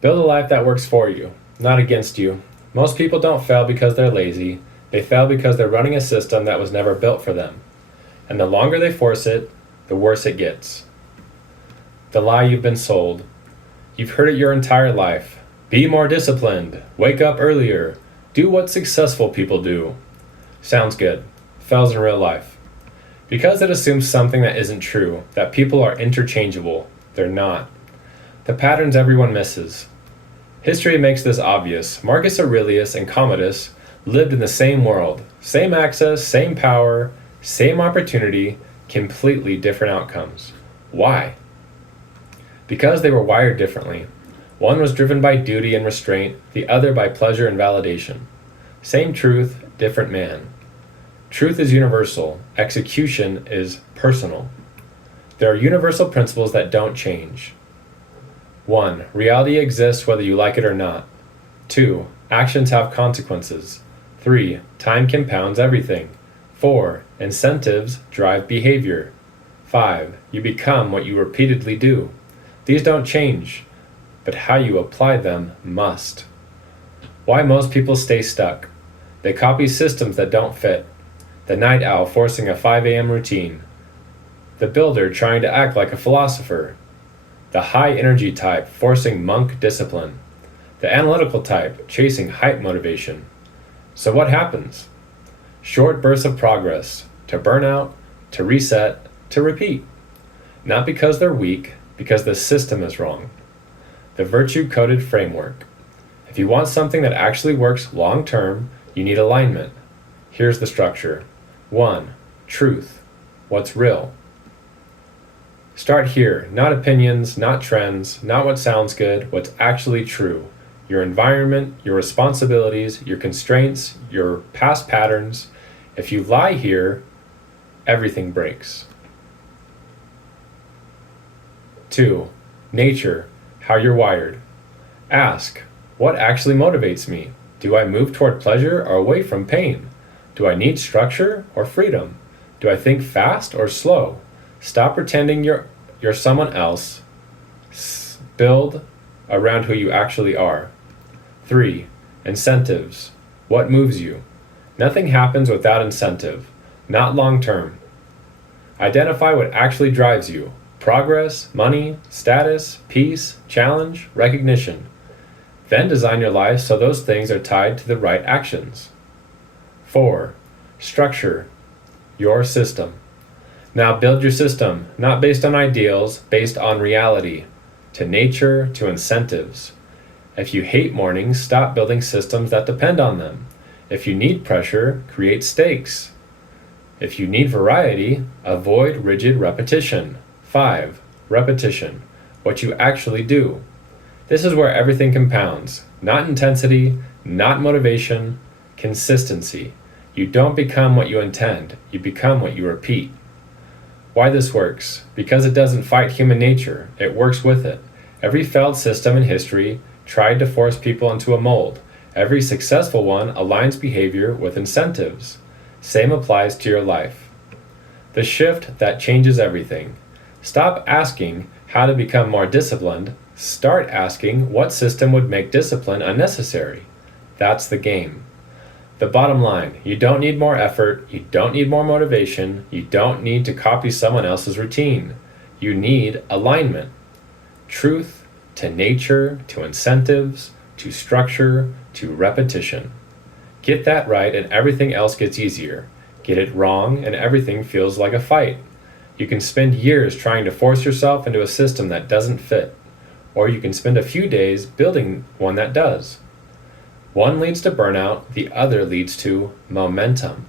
Build a life that works for you, not against you. Most people don't fail because they're lazy. They fail because they're running a system that was never built for them. And the longer they force it, the worse it gets. The lie you've been sold. You've heard it your entire life. Be more disciplined. Wake up earlier. Do what successful people do. Sounds good. Fails in real life. Because it assumes something that isn't true, that people are interchangeable. They're not. The patterns everyone misses. History makes this obvious. Marcus Aurelius and Commodus lived in the same world. Same access, same power, same opportunity, completely different outcomes. Why? Because they were wired differently. One was driven by duty and restraint, the other by pleasure and validation. Same truth, different man. Truth is universal, execution is personal. There are universal principles that don't change. 1. Reality exists whether you like it or not. 2. Actions have consequences. 3. Time compounds everything. 4. Incentives drive behavior. 5. You become what you repeatedly do. These don't change, but how you apply them must. Why most people stay stuck. They copy systems that don't fit. The night owl forcing a 5 a.m. routine. The builder trying to act like a philosopher. The high energy type forcing monk discipline. The analytical type chasing hype motivation. So what happens? Short bursts of progress, to burnout, to reset, to repeat. Not because they're weak, because the system is wrong. The virtue-coded framework. If you want something that actually works long-term, you need alignment. Here's the structure. 1. Truth. What's real? Start here. Not opinions, not trends, not what sounds good, what's actually true. Your environment, your responsibilities, your constraints, your past patterns. If you lie here, everything breaks. 2. Nature. How you're wired. Ask, what actually motivates me? Do I move toward pleasure or away from pain? Do I need structure or freedom? Do I think fast or slow? Stop pretending you're someone else. Build around who you actually are. 3. Incentives. What moves you? Nothing happens without incentive, not long term. Identify what actually drives you. Progress, money, status, peace, challenge, recognition. Then design your life so those things are tied to the right actions. 4. Structure. Your system. Now build your system, not based on ideals, based on reality. To nature, to incentives. If you hate mornings, stop building systems that depend on them. If you need pressure, create stakes. If you need variety, avoid rigid repetition. 5. Repetition. What you actually do. This is where everything compounds. Not intensity, not motivation, consistency. You don't become what you intend, you become what you repeat. Why this works? Because it doesn't fight human nature, it works with it. Every failed system in history tried to force people into a mold. Every successful one aligns behavior with incentives. Same applies to your life. The shift that changes everything. Stop asking how to become more disciplined. Start asking what system would make discipline unnecessary. That's the game. The bottom line, you don't need more effort, you don't need more motivation, you don't need to copy someone else's routine. You need alignment. Truth to nature, to incentives, to structure, to repetition. Get that right and everything else gets easier. Get it wrong and everything feels like a fight. You can spend years trying to force yourself into a system that doesn't fit, or you can spend a few days building one that does. One leads to burnout, the other leads to momentum.